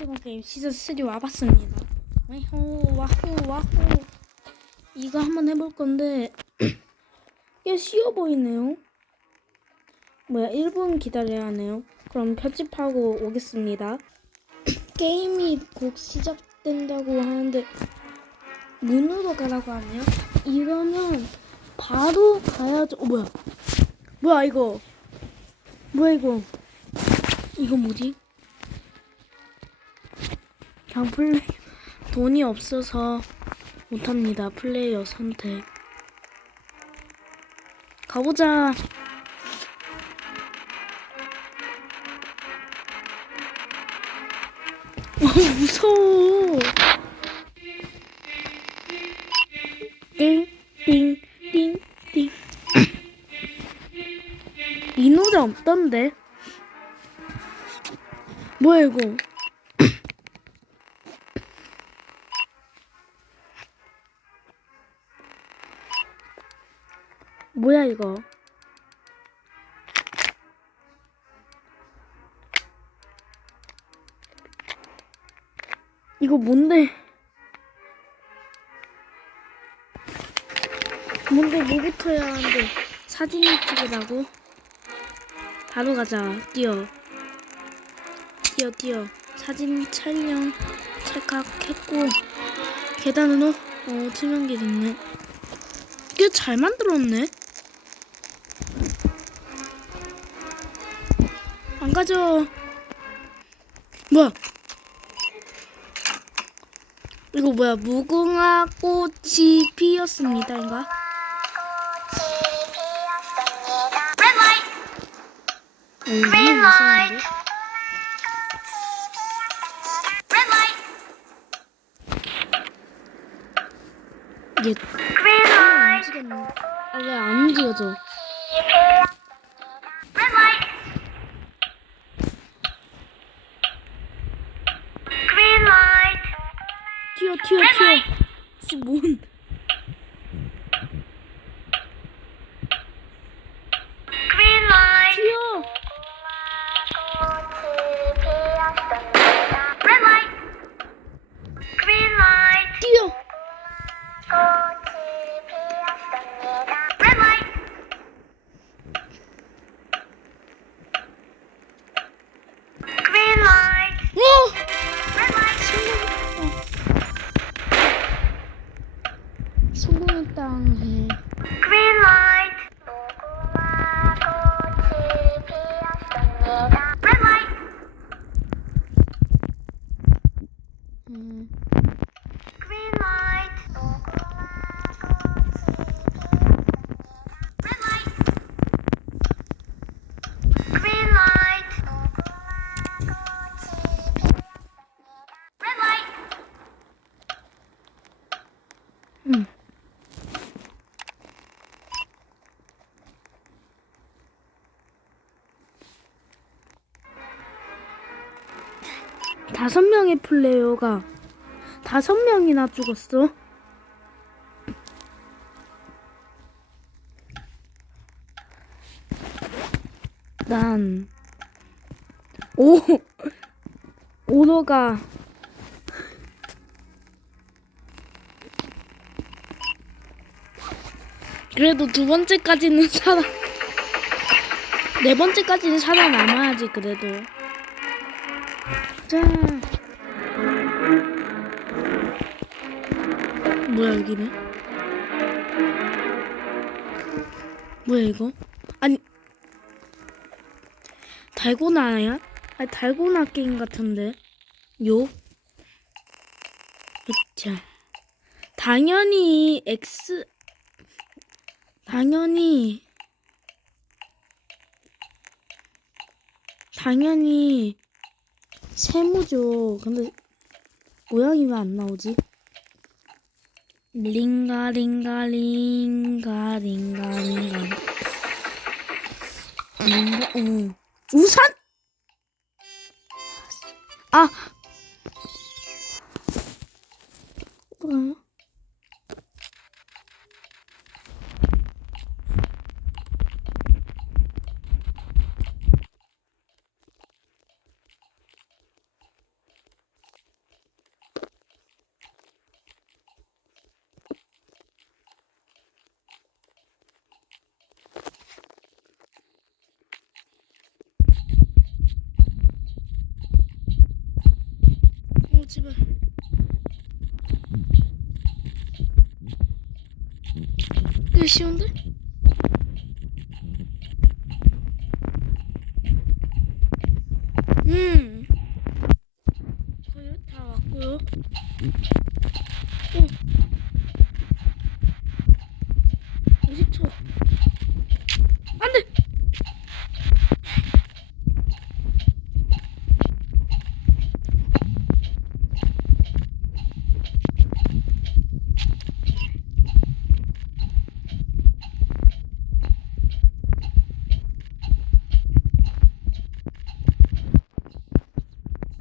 오징어 게임 시즌 3 와봤습니다. 와호 와호 와호 이거 한번 해볼 건데 꽤 쉬워 보이네요. 뭐야 1분 기다려야 하네요. 그럼 편집하고 오겠습니다. 게임이 곧 시작된다고 하는데 문으로 가라고 하네요. 이러면 바로 가야죠. 어 뭐야? 뭐야 이거? 뭐야 이거? 이거 뭐지? 그냥 플레이 돈이 없어서 못합니다. 플레이어 선택. 가보자. 어, 무서워. 띵, 띵, 띵, 띵. 이 노래 없던데? 뭐야, 이거? 뭐야, 이거? 이거 뭔데? 뭔데 뭐부터 해야 하는데 사진을 찍으라고? 바로 가자 뛰어 뛰어 뛰어 사진 촬영 찰칵했고 계단은 어? 어 투명길 있네 꽤 잘 만들었네 안 가져 뭐야 이거 뭐야 무궁화 꽃이 피었습니다 인가? 오, 너무 무서운데? 이게 움직였는데 아, 왜안 움직여져? 튀어 튀어 다섯 명의 플레이어가 다섯 명이나 죽었어. 난 오, 오너가 그래도 두 번째까지는 살아. 네 번째까지는 살아남아야지 그래도. 자. 뭐야 여기는? 뭐야 이거? 아니 달고나야? 아니 달고나 게임 같은데. 요? 자. 당연히 X 당연히 당연히 세모죠. 근데 모양이 왜 안 나오지? 링가 링가 링가 링가 링가 링가 어 우산? 아 뭐야? 제발. 이거 쉬운데? 음. 거의 다 왔고요. 오. 50초. 안 돼!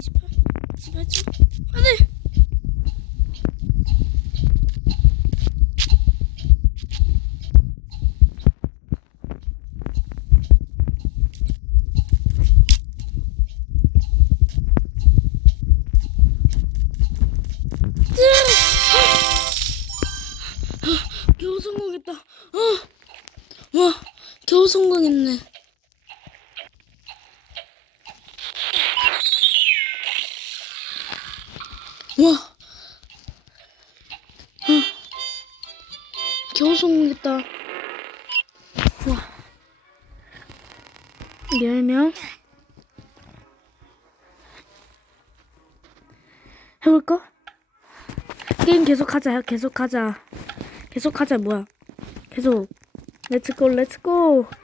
이십팔, 이십팔 초. 안 돼! 겨우 성공했다. 어. 와, 겨우 성공했네. 와. 어. 겨우 성공했다. 와. 10명. 해볼까? 게임 계속 하자, 계속 하자. 계속 하자, 뭐야. 계속. 렛츠고, 렛츠고.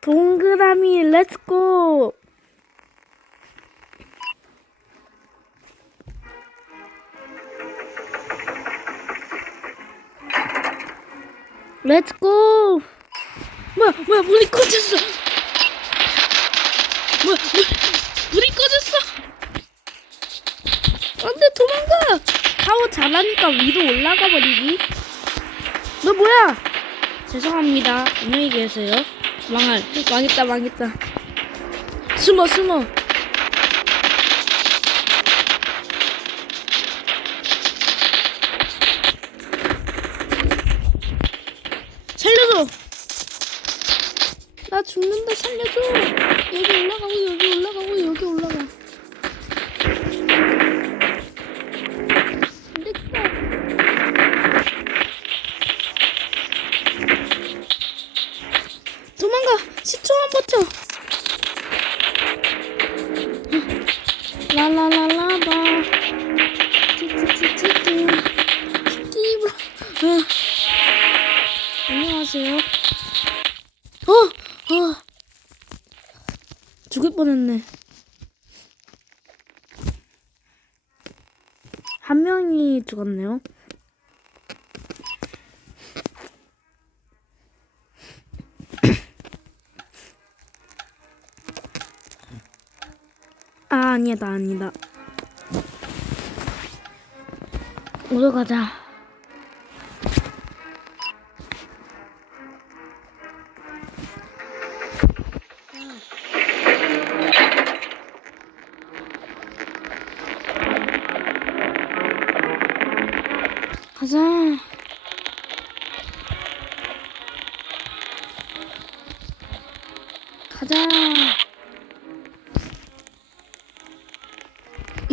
동그라미, 렛츠고. 렛츠고. 뭐야, 뭐야, 물이 꺼졌어. 뭐야, 물, 물이 꺼졌어. 안 돼, 도망가. 타워 잘하니까 위로 올라가 버리기. 너 뭐야? 죄송합니다. 안녕히 계세요. 망할. 망했다, 망했다. 숨어, 숨어. 라라라라바 찌찌찌찌찌 스티브 어. 안녕하세요 어! 어! 죽을 뻔했네 아 아니다 아니다. 오러 가자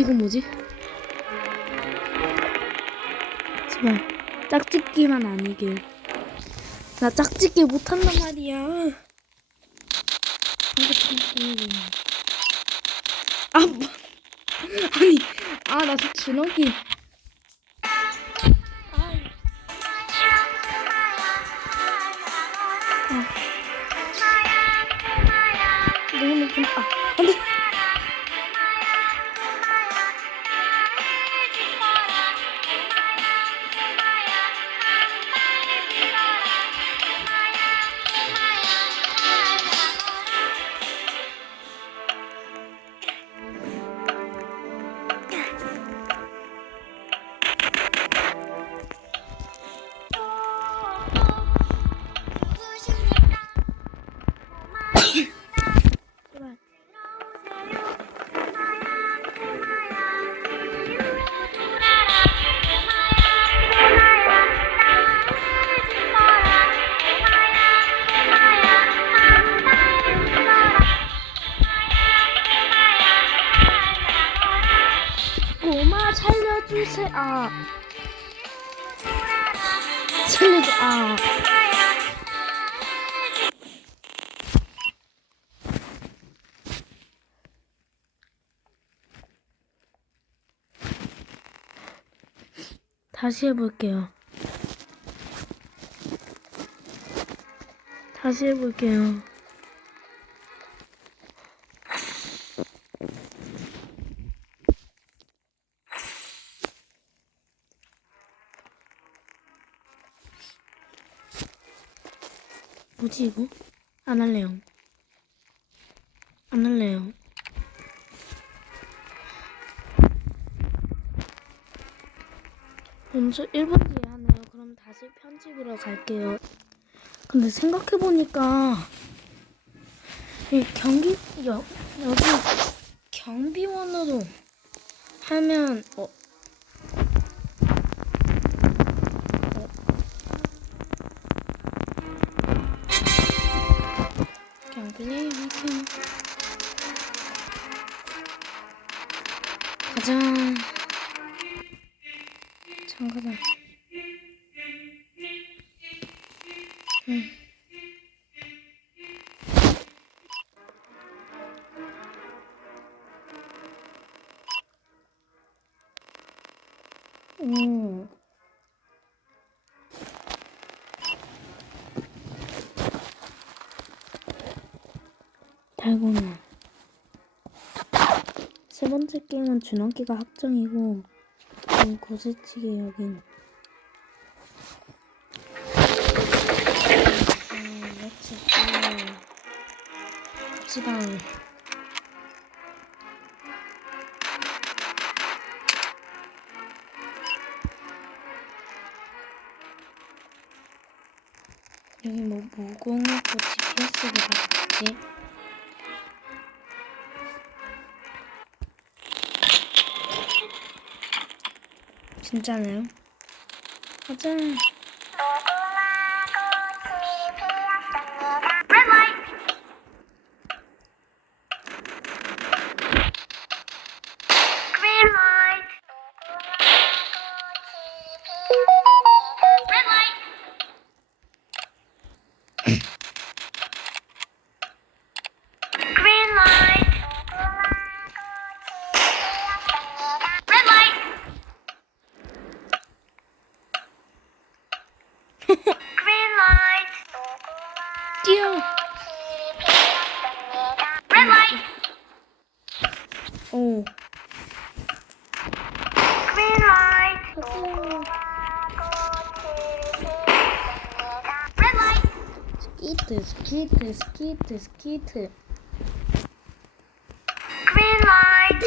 이건 뭐지? 제발 짝짓기만 아니길 나 짝짓기 못한단 말이야 아 뭐. 아니 아나 주먹이 아이. 아. 너무 높은 아 안돼 다시 해볼게요. 다시 해볼게요. 뭐지 이거? 안 할래요. 안 할래요. 먼저 1분 뒤에 하네요. 그럼 다시 편집으로 갈게요. 근데 생각해보니까 이 경기 여, 여기 경비원으로 하면 어, 어. 경비 화이팅 가자 장가다 응. 오. 달고나. 세 번째 게임은 줄넘기가 확정이고, 음, 고세치기 여긴. 갑시다. 여기 뭐 무공하고 GPS가 있지? 진짜네요? 가자. 스키트, 스키트, 스키트, 스키트. Green light.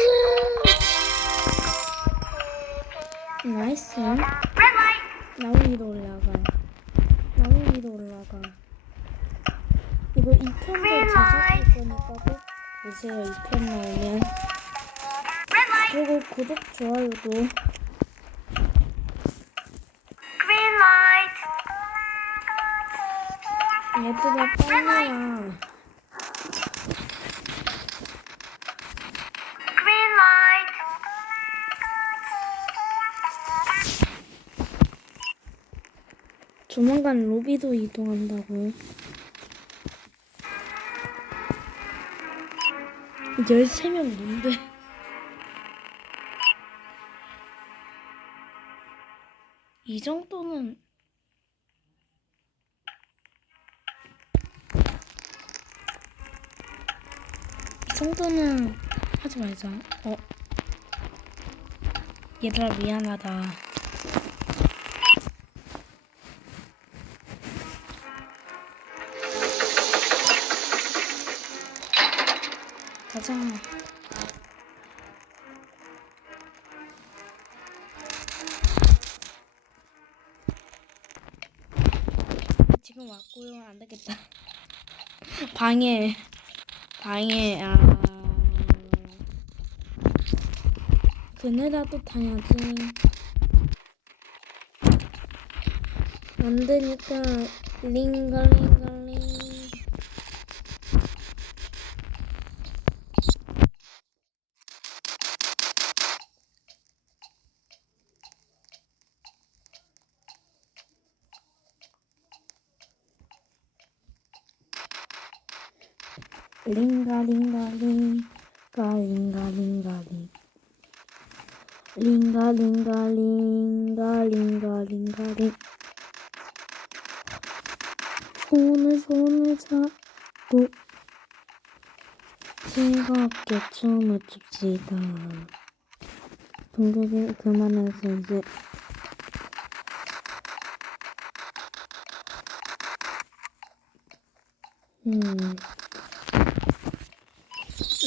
나이스. Red light. 나무 위로 올라가. 나무 위로 올라가. 이거 2편도 제작할 거니까 꼭 보세요. 2편 나오면. 그리고 구독, 좋아요도. 얘들아, 빨리 와. 조만간 로비도 이동한다고. 13명 뭔데? 이 정도는 정도는 하지 말자. 어? 얘들아 미안하다. 가자. 지금 왔고요. 안 되겠다. 방해. 방해. 아. 걔네라도 타야지. 안 되니까 링걸링걸링. 링가링가링가링가링가링 링가 링가 링가 링가 링가 링. 손을 손을 잡고 즐겁게 춤을 춥시다. 동작이 그만해서 이제 음.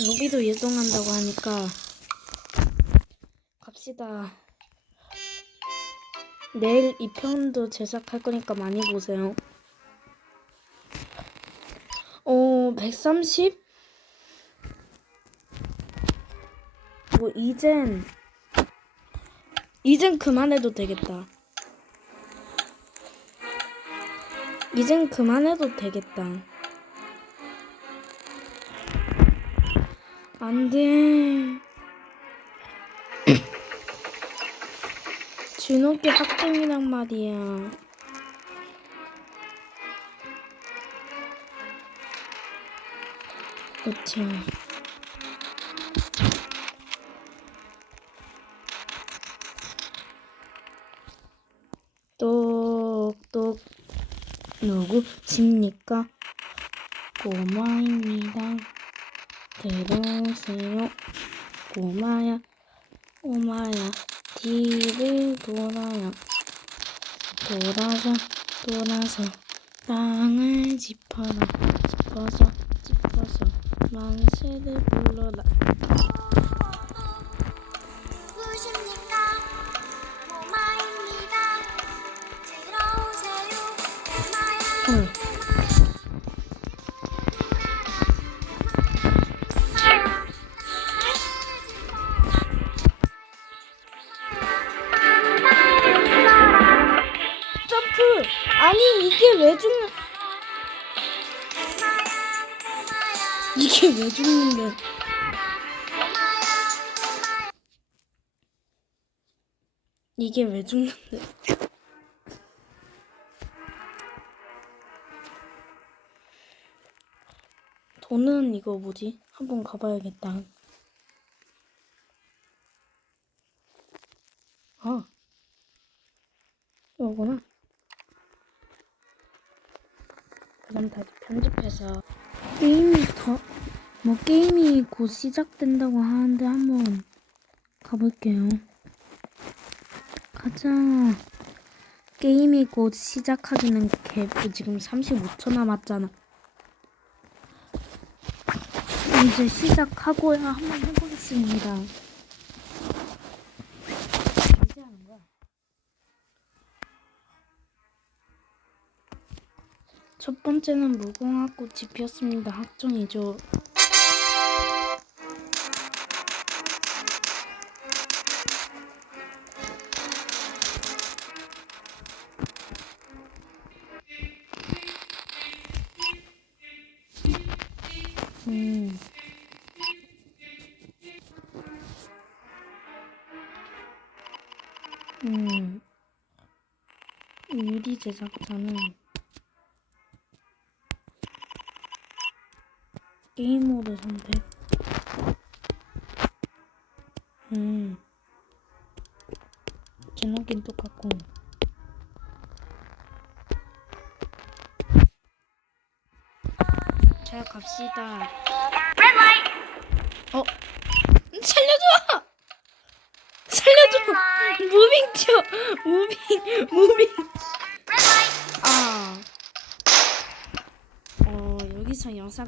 로비도 예정한다고 하니까 갑시다. 내일 이 편도 제작할 거니까 많이 보세요. 어, 130? 뭐, 이젠, 이젠 그만해도 되겠다. 이젠 그만해도 되겠다. 안 돼. 준호께 학종이란 말이야. 똑 왜 죽는데? 이게 왜 죽는데? 돈은 이거 뭐지? 한번 가봐야겠다. 뭐 게임이 곧 시작된다고 하는데 한번 가볼게요. 가자. 게임이 곧 시작하기는 개, 지금 35초 남았잖아. 이제 시작하고야 한번 해보겠습니다. 첫 번째는 무궁화꽃이 피었습니다. 학종이죠. 유리 제작자는 게임 모드 선택. 음. 제목긴 똑같고. 자, 갑시다. 어? 살려줘! 살려줘! 무빙 튀어! 무빙! 무빙! 어, 여기서 영상